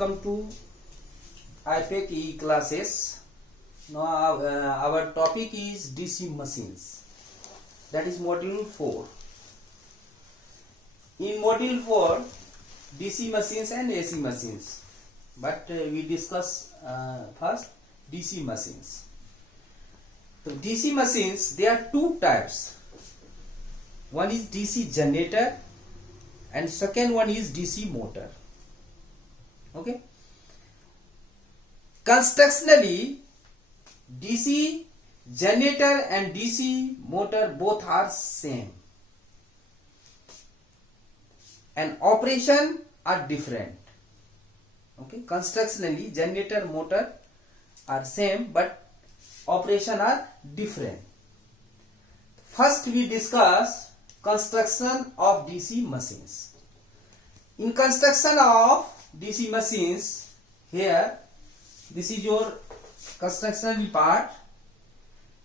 welcome to IPEC E classes. Now our topic is DC machines. That is module 4. In module 4, DC machines and AC machines. But we discuss first DC machines. So DC machines, there are two types. One is DC generator and second one is DC motor. Okay. Constructionally, DC generator and DC motor both are same, and operation are different. Okay, constructionally generator motor are same but operation are different. First we discuss construction of DC machines. In construction of DC machines, here this is your construction part.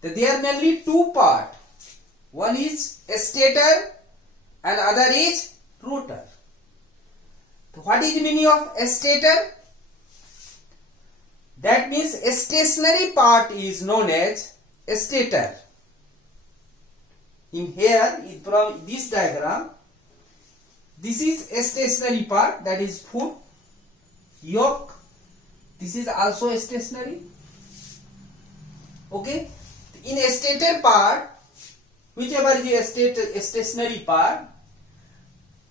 There are mainly two parts. One is stator and other is rotor. So what is the meaning of stator? That means a stationary part is known as stator. In here, from this diagram, this is a stationary part, that is foot, yoke. This is also a stationary. Okay. In a stator part, whichever is a stationary part,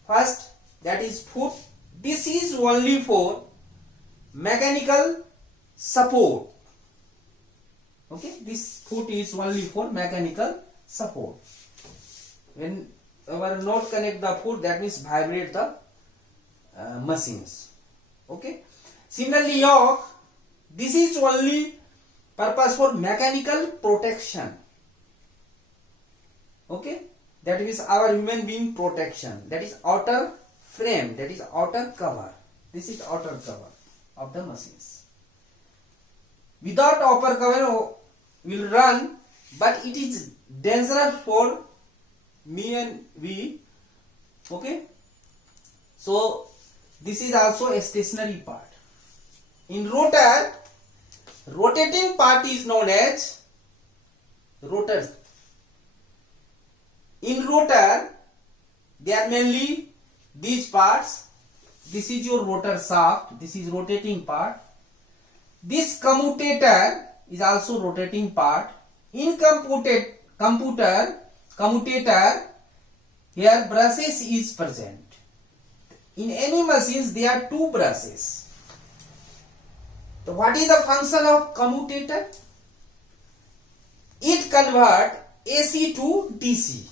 first that is foot. This is only for mechanical support. Okay, this foot is only for mechanical support. When our node connect the foot, that means vibrate the machines. Okay. Similarly, yoke, this is only purpose for mechanical protection. Okay, that is our human being protection. That is outer frame, that is outer cover. This is outer cover of the machines. Without outer cover will run, but it is dangerous for me and we. Okay, so this is also a stationary part. In rotor, rotating part is known as rotor. In rotor, there are mainly these parts. This is your rotor shaft. This is rotating part. This commutator is also rotating part. In commutator, here brushes is present. In any machines, there are two brushes. So what is the function of commutator? It converts AC to DC.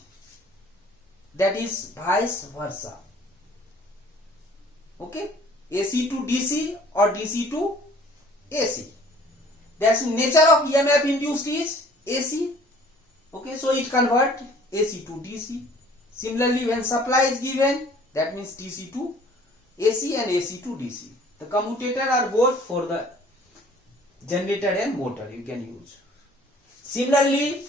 That is vice versa. Okay, AC to DC or DC to AC. That's nature of EMF induced is AC. Okay, so it converts AC to DC. Similarly, when supply is given, that means DC to AC and AC to DC. The commutator are both for the generator and motor you can use. Similarly,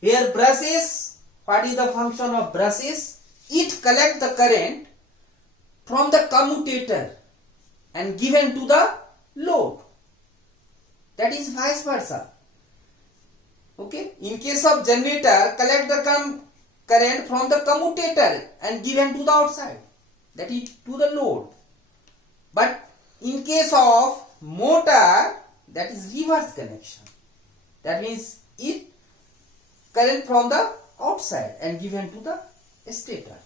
here brushes, what is the function of brushes? It collects the current from the commutator and given to the load. That is vice versa. Okay, in case of generator, collect the current from the commutator and given to the outside, that is to the load. But in case of motor, that is reverse connection. That means it current from the outside and given to the stator.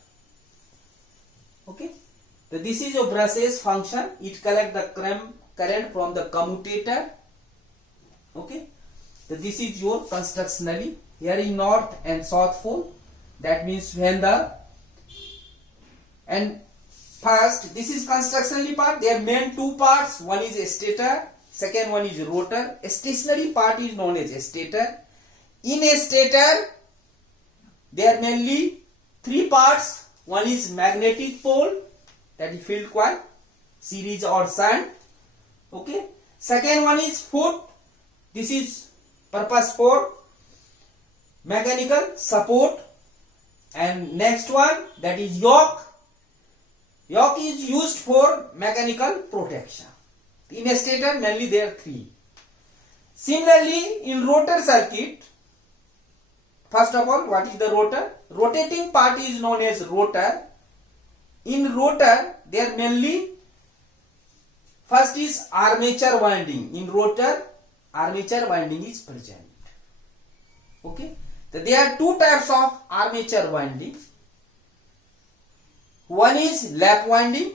Okay. So this is your brushes function. It collect the current from the commutator. Okay. So this is your constructionally. Here in north and south pole. That means when first this is constructionally part. There are main two parts. One is a stator. Second one is rotor. A stationary part is known as a stator. In a stator, there are mainly three parts. One is magnetic pole, that is field coil, series or shunt. Okay. Second one is foot. This is purpose for mechanical support. And next one, that is yoke. Yoke is used for mechanical protection. In a stator, mainly there are three. Similarly, in rotor circuit, first of all, what is the rotor? Rotating part is known as rotor. In rotor, there mainly first is armature winding. In rotor, armature winding is present. Okay. So there are two types of armature winding. One is lap winding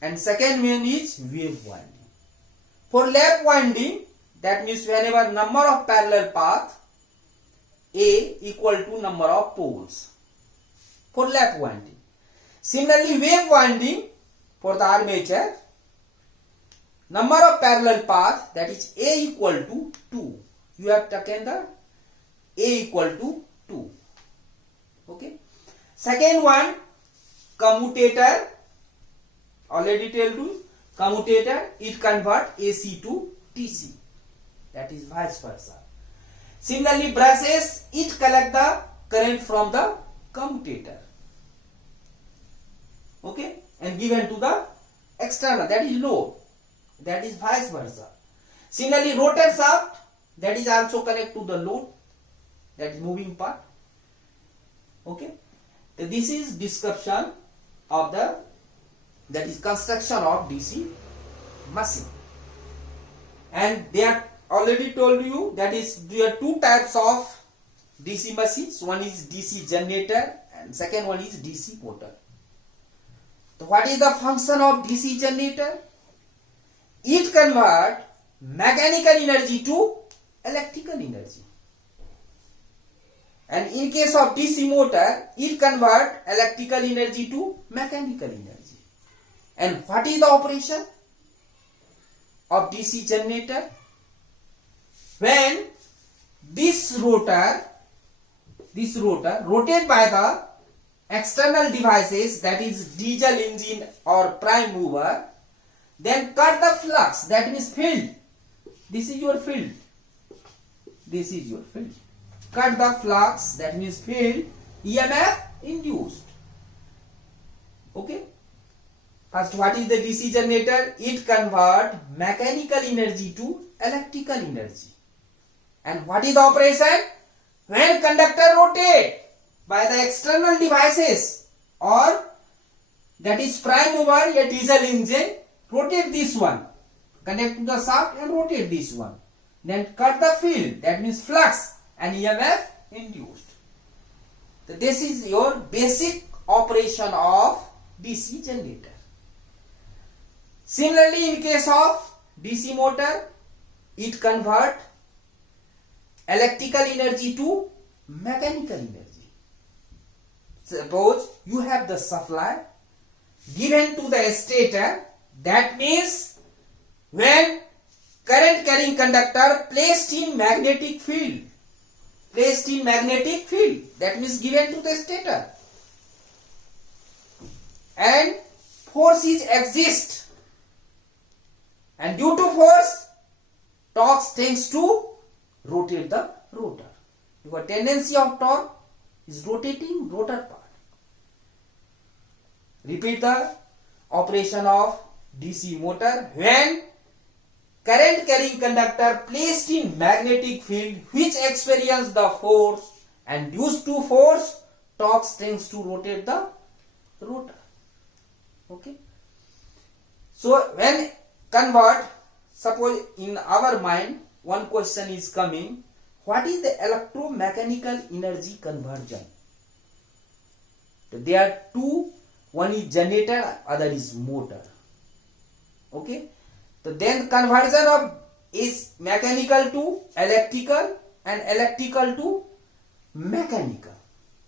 and second one is wave winding. For lap winding, that means whenever number of parallel path A equal to number of poles. For lap winding. Similarly, wave winding for the armature, number of parallel path, that is A equal to 2. You have taken the A equal to 2. Okay. Second one, commutator. Already told you, commutator, it convert AC to DC. That is vice versa. Similarly, brushes, it collect the current from the commutator. Okay. And given to the external, that is load. That is vice versa. Similarly, rotor shaft, that is also connect to the load, that is moving part. Okay. So this is description of the, that is construction of DC machine. And they are already told you, that is there are two types of DC machines. One is DC generator and second one is DC motor. So what is the function of DC generator? It convert mechanical energy to electrical energy. And in case of DC motor, it convert electrical energy to mechanical energy. And what is the operation of DC generator? When this rotor rotated by the external devices, that is diesel engine or prime mover, then cut the flux, that means field. This is your field. This is your field. Cut the flux, that means field, EMF induced. Okay. First, what is the DC generator? It convert mechanical energy to electrical energy. And what is the operation? When conductor rotate by the external devices, or that is prime mover, a diesel engine, rotate this one, connect to the shaft and rotate this one. Then cut the field, that means flux and EMF induced. So this is your basic operation of DC generator. Similarly, in case of DC motor, it convert electrical energy to mechanical energy. Suppose you have the supply given to the stator, that means when current carrying conductor placed in magnetic field, that means given to the stator, and force is exist, and due to force, torque tends to rotate the rotor. Your tendency of torque is rotating rotor part. Repeat the operation of DC motor. When current carrying conductor placed in magnetic field which experience the force, and due to force, torque tends to rotate the rotor. Okay. So when convert, suppose in our mind one question is coming, what is the electromechanical energy conversion? So there are two, one is generator, other is motor. Okay. So then conversion of is mechanical to electrical and electrical to mechanical.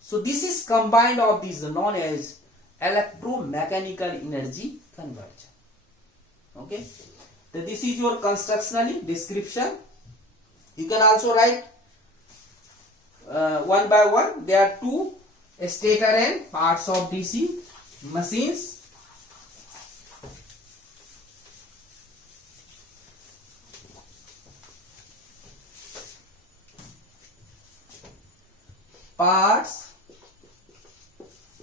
So this is combined of these known as electromechanical energy conversion. Okay. So this is your constructionally description. You can also write one by one. There are two stator and parts of DC machines. Parts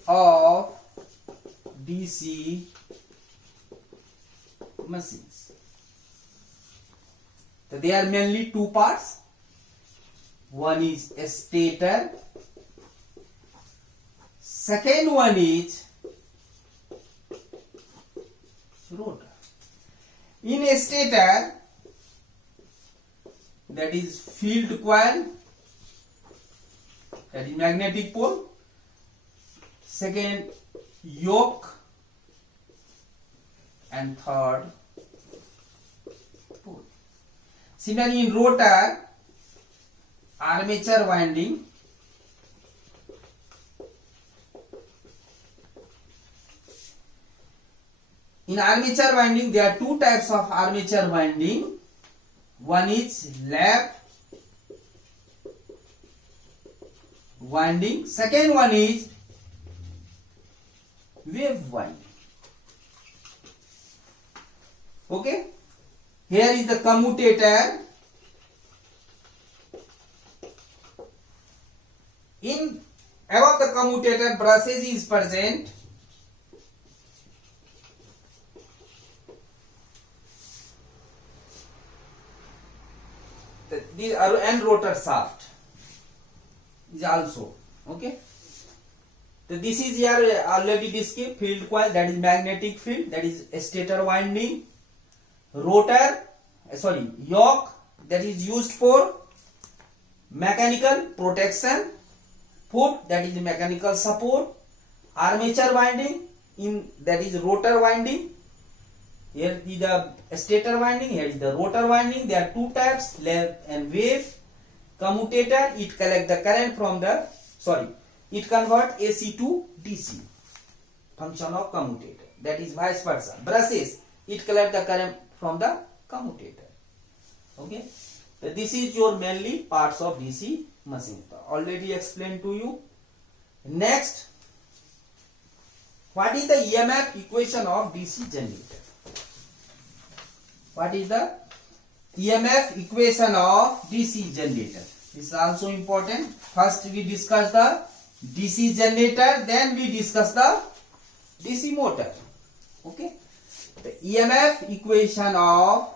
of DC machines. So they are mainly two parts. One is a stator, second one is rotor. In a stator, that is field coil, that is magnetic pole, second yoke, and third pole. Similarly in rotor, armature winding, in armature winding there are two types of armature winding. One is lap winding, second one is wave winding. Okay, here is the commutator. In above the commutator, brushes is present. These are and rotor shaft is also okay. So this is here already described. Field coil, that is magnetic field, that is stator winding. Rotor, yoke, that is used for mechanical protection. Foot, that is mechanical support. Armature winding, that is rotor winding. Here is the stator winding, here is the rotor winding. There are two types, lap and wave. Commutator, it collects the current from the, it converts AC to DC. Function of commutator. That is vice versa. Brushes, it collects the current from the commutator. Okay. So this is your mainly parts of DC machine. Already explained to you. Next, what is the EMF equation of DC generator? What is the EMF equation of DC generator? This is also important. First we discuss the DC generator, then we discuss the DC motor. Okay. The EMF equation of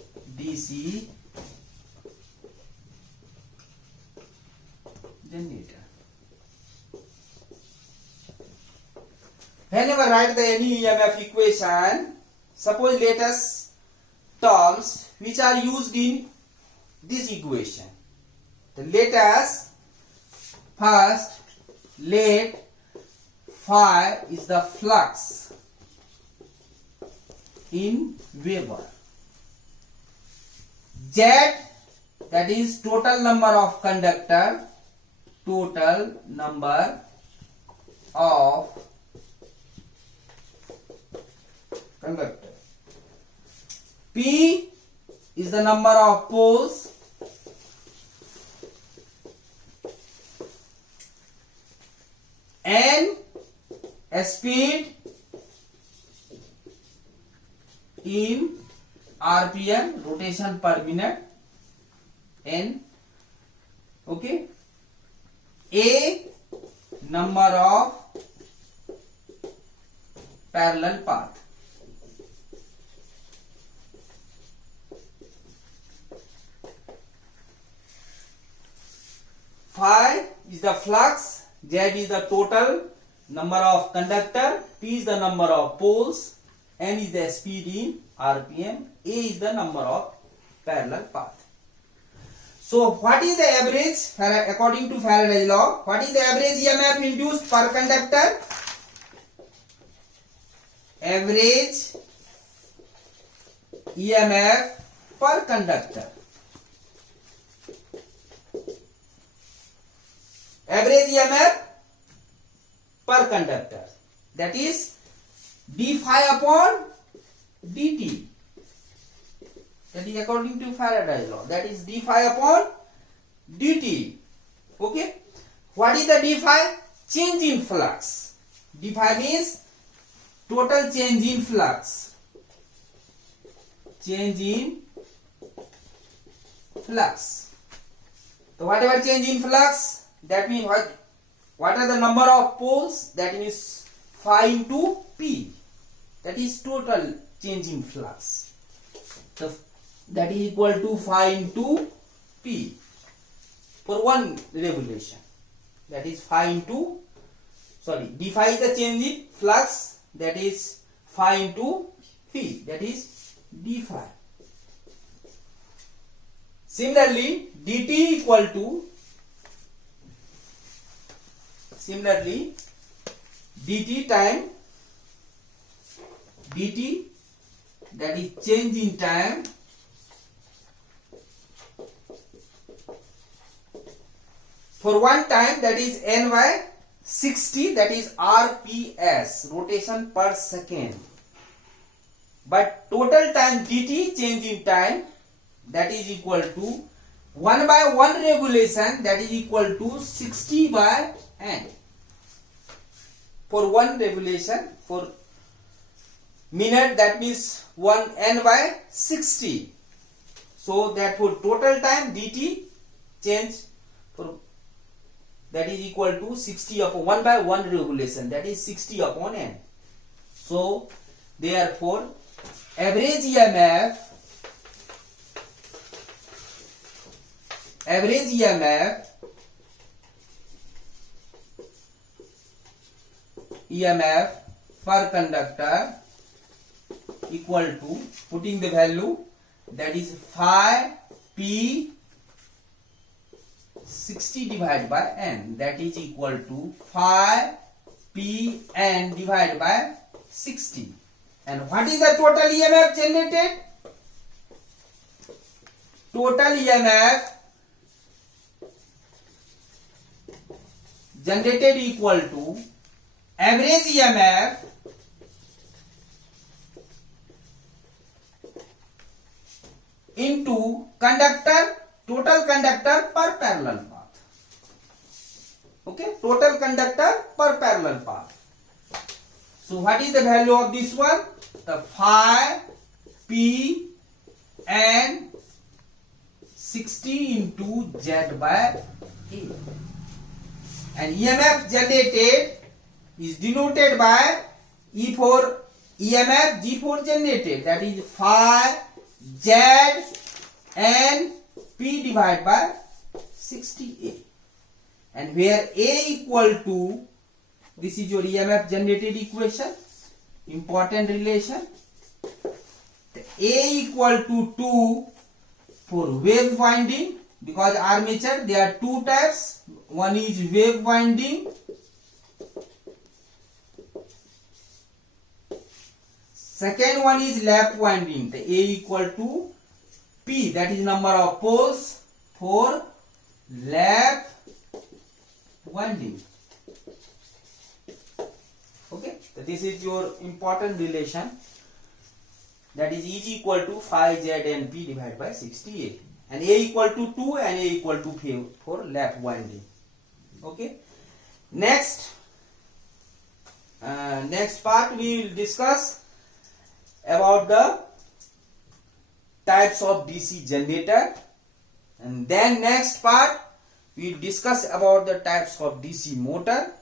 DC generator. Whenever write the any EMF equation, suppose let us terms which are used in this equation. Let us first let phi is the flux in Weber. Z, that is total number of conductor, total number of conductor. P is the number of poles. N, a speed in RPM, rotation per minute. N. Okay. A, number of parallel path. Phi is the flux, Z is the total number of conductor, P is the number of poles, N is the speed in RPM, A is the number of parallel path. So what is the average according to Faraday's law? What is the average EMF induced per conductor? Average EMF per conductor. Average EMF per conductor, that is d phi upon dt. That is according to Faraday's law. That is d phi upon dt. Okay. What is the d phi? Change in flux. D phi means total change in flux. Change in flux. So whatever change in flux, that means what are the number of poles? That means phi into P. That is total change in flux. So that is equal to phi into P for one revolution. That is phi into, sorry, d phi is the change in flux, that is phi into P, that is d phi. Similarly, dt equal to, dt time, dt, that is change in time, for one time, that is n by 60, that is rps, rotation per second. But total time dt, change in time, that is equal to 1 by 1 revolution, that is equal to 60 by n. For one revolution, for minute, that means 1 n by 60. So that for total time dt change for, that is equal to 60 upon 1 by 1 revolution, that is 60 upon n. So therefore average EMF per conductor equal to, putting the value, that is phi P 60 divided by n, that is equal to phi P n divided by 60. And what is the total EMF generated? Total EMF generated equal to average EMF into conductor, total conductor per parallel path. Okay, total conductor per parallel path. So what is the value of this one? The phi P n 60 into Z by A. And EMF generated is denoted by E for EMF, G for generated, that is phi Z n P divided by 60A. And where A equal to, this is your EMF generated equation, important relation. The A equal to 2 for wave winding, because armature there are two types, one is wave winding, second one is lap winding. The A equal to P, that is number of poles for lap winding. Okay, so this is your important relation, that is E equal to phi Z n P divided by 60A, and A equal to 2 and A equal to 5 for lap winding. Okay, next part we will discuss about the types of DC generator, and then next part we will discuss about the types of DC motor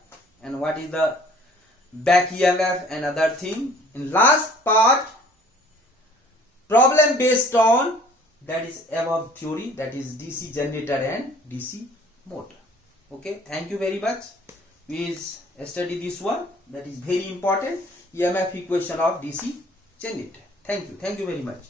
and what is the back EMF and other thing. In last part, problem based on, that is above theory, that is DC generator and DC motor. Okay, thank you very much. Please study this one, that is very important, EMF equation of DC generator. Thank you very much.